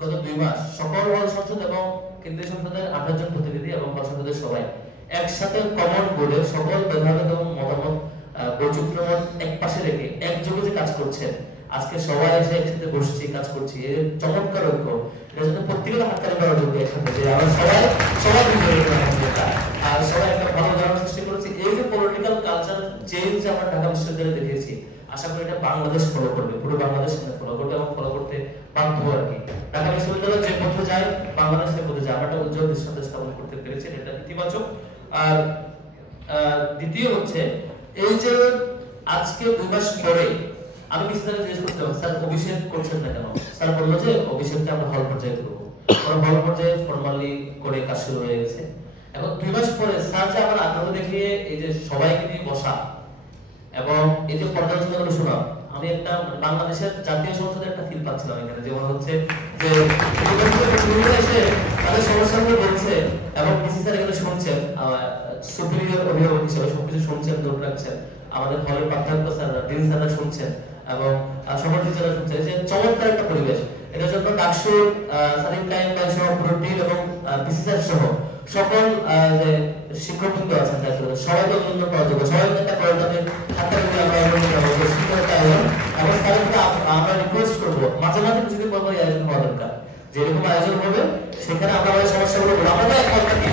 গত 2 মাস সকল হল সংসদ এবং কেন্দ্রীয় সংসদের 28 জন প্রতিনিধি এবং হল সংসদের সবাই একসাথে কমন বোর্ডে সকল বিভাগ এবং মতামত বৈচিত্র্যময় এক পাশে রেখে একযোগে যে কাজ করছেন, আজকে সবাই এসে একসাথে বসছি, কাজ করছি, এই চমৎকার ঐক্য, এটা জন্য প্রত্যেকের হাততালি করার যোগ্য একসাথে যে আমরা সবাই সবাই আর সবাই একটা ভালো উদাহরণ সৃষ্টি করেছি। এই যে পলিটিক্যাল কালচার চেঞ্জ আমরা ঢাকা বিশ্ববিদ্যালয়ে দেখেছি, আশা করি এটা বাংলাদেশ ফলো করবে, পুরো বাংলাদেশ ফলো করবে এবং ফলো করতে বাধ্য আর কি। ঢাকা বিশ্ববিদ্যালয় যে পথে যায়, বাংলাদেশের পথে যায়, আমরা একটা উজ্জ্বল দৃষ্টান্ত স্থাপন করতে পেরেছি, এটা ইতিবাচক। আর দ্বিতীয় হচ্ছে এই যে আজকে 2 মাস পরে আমি বিস্তারিত জিজ্ঞেস করতে হবে, স্যার অভিষেক করছেন না কেন? স্যার বললো যে অভিষেকটা আমরা হল পর্যায়ে করবো, হল পর্যায়ে ফর্মালি করে কাজ শুরু হয়ে গেছে। এখন 2 মাস পরে স্যার যে আমার আগ্রহ দেখিয়ে এই যে সবাইকে নিয়ে বসা এবং এই যে পর্যালোচনা করে শোনা, আমি একটা বাংলাদেশের জাতীয় সংসদের একটা ফিল পাচ্ছিলাম এখানে, যেমন হচ্ছে যে এসে তাদের সমস্যাগুলো বলছে এবং ডিসি স্যার এগুলো শুনছেন, সুপিরিয়র অভিভাবক হিসেবে সবকিছু শুনছেন, নোট রাখছেন, আমাদের হলের প্রাধ্যাপক স্যাররা, ডিন স্যাররা শুনছেন এবং সকল টিচাররা শুনছেন, যে চমৎকার একটা পরিবেশ। এটার জন্য ডাকসুর সাদিক কাইম ভাই সহ পুরো টিম এবং পিসি স্যার সহ সকল যে শিক্ষকবৃন্দ আছেন সবাইকে অভিনন্দন করা যাবে। সবাই একটা করে তাদের হাতে এবং স্যারকে আমরা রিকোয়েস্ট করবো মাঝে মাঝে কিছুদিন পর পর আয়োজন হওয়া দরকার, যেরকম আয়োজন হবে সেখানে আমরা আমাদের সমস্যাগুলো বলবো, আমাদের একমত থাকি,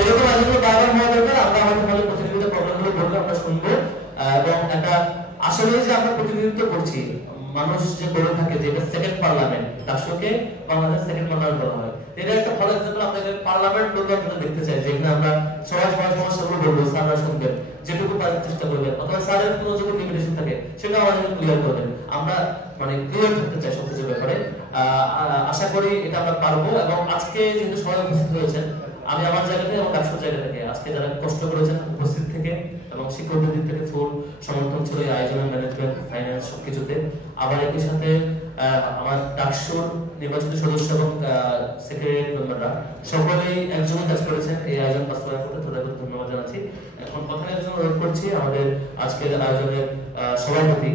এরকম আয়োজনগুলো বারবার হওয়া দরকার। আমরা আমাদের ফলে প্রতিনিধিত্ব প্রবলেমগুলো বলবো, আমরা শুনবো এবং একটা আসলে যে আমরা প্রতিনিধিত্ব করছি, মানুষ যে করে থাকে যে এটা সেকেন্ড পার্লামেন্ট, রাষ্ট্রকে বাংলাদেশ সেকেন্ড পার্লামেন্ট বলা হয়, এটা একটা ভালো এক্সাম্পল। আপনাদের পার্লামেন্ট বলতে আপনারা দেখতে চাই যেখানে আমরা সবাই সবার সমস্যাগুলো বলবো, স্যাররা শুনবেন, যেটুকু পারার চেষ্টা করবেন, অথবা স্যারের কোনো যদি লিমিটেশন থাকে সেটা আমাদের ক্লিয়ার করবেন। আমরা মানে ক্লিয়ার থাকতে চাই সবকিছু ব্যাপারে। আশা করি এটা আমরা পারবো। এবং আজকে যেহেতু সবাই উপস্থিত হয়েছেন, আমি আমার জায়গা থেকে এবং ডাকসুর জায়গা থেকে আজকে যারা কষ্ট করেছেন উপস্থিত থেকে এবং শিক্ষকদের দিক থেকে ফুল সমর্থন ছিল এই আয়োজনের ম্যানেজমেন্ট, ফাইন্যান্স সবকিছুতে। আবার একই সাথে আমার ডাকসুর নির্বাচিত সদস্য এবং সেক্রেটারিয়েট মেম্বাররা সকলেই একজনে কাজ করেছেন এই আয়োজন বাস্তবায়ন করতে, তাদেরকে ধন্যবাদ জানাচ্ছি। এখন কথা একজন অনুরোধ করছি আমাদের আজকের আয়োজনের সভাপতি